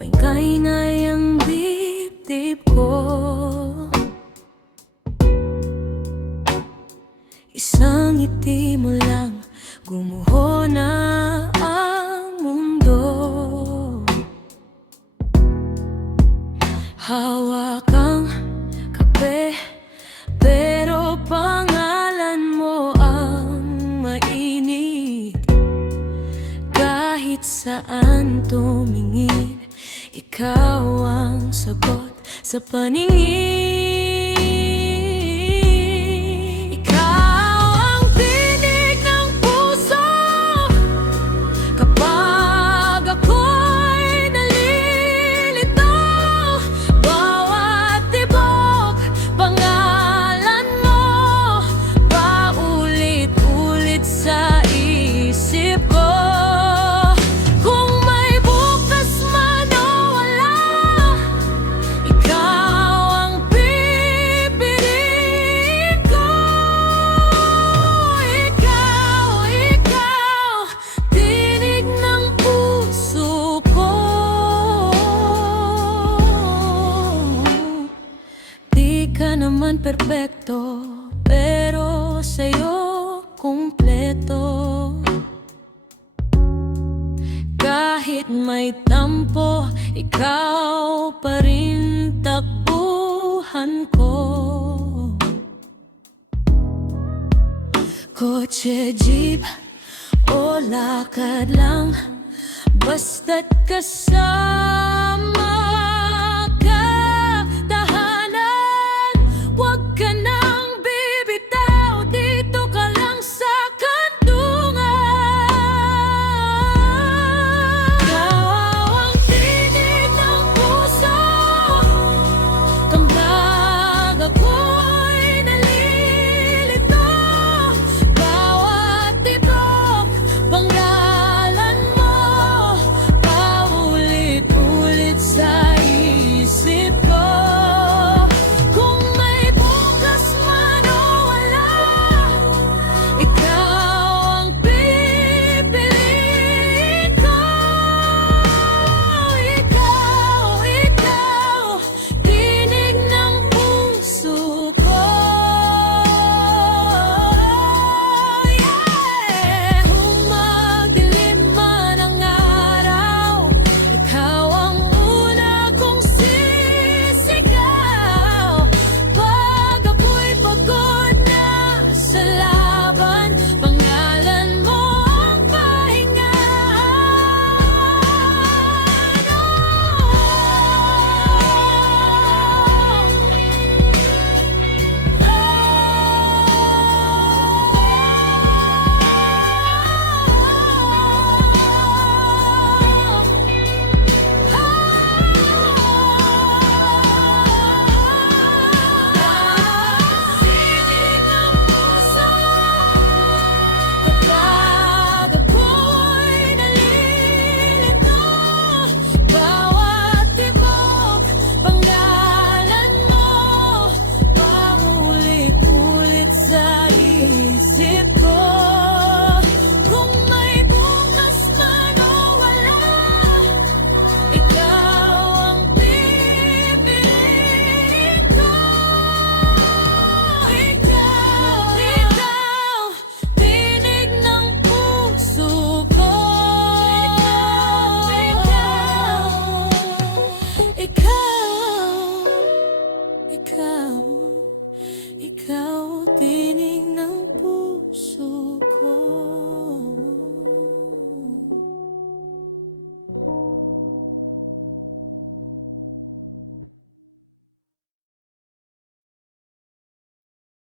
may kaingay ang dibdib ko. Isang ngiti mo lang, gumuho na ang mundo. Hawak ang kape, pero pangalan mo ang mainit. Kahit saan tumingin, ikaw ang sagot sa paningin. Ikaw ang tinig ng puso kapag ako'y nalilito. Bawat tibok, pangalan mo paulit-ulit sa isip ko. Ka naman perpekto, pero sa'yo kumpleto. Kahit may tampo, ikaw pa rin takbuhan ko. Kotse, jeep o lakad lang, basta't kasama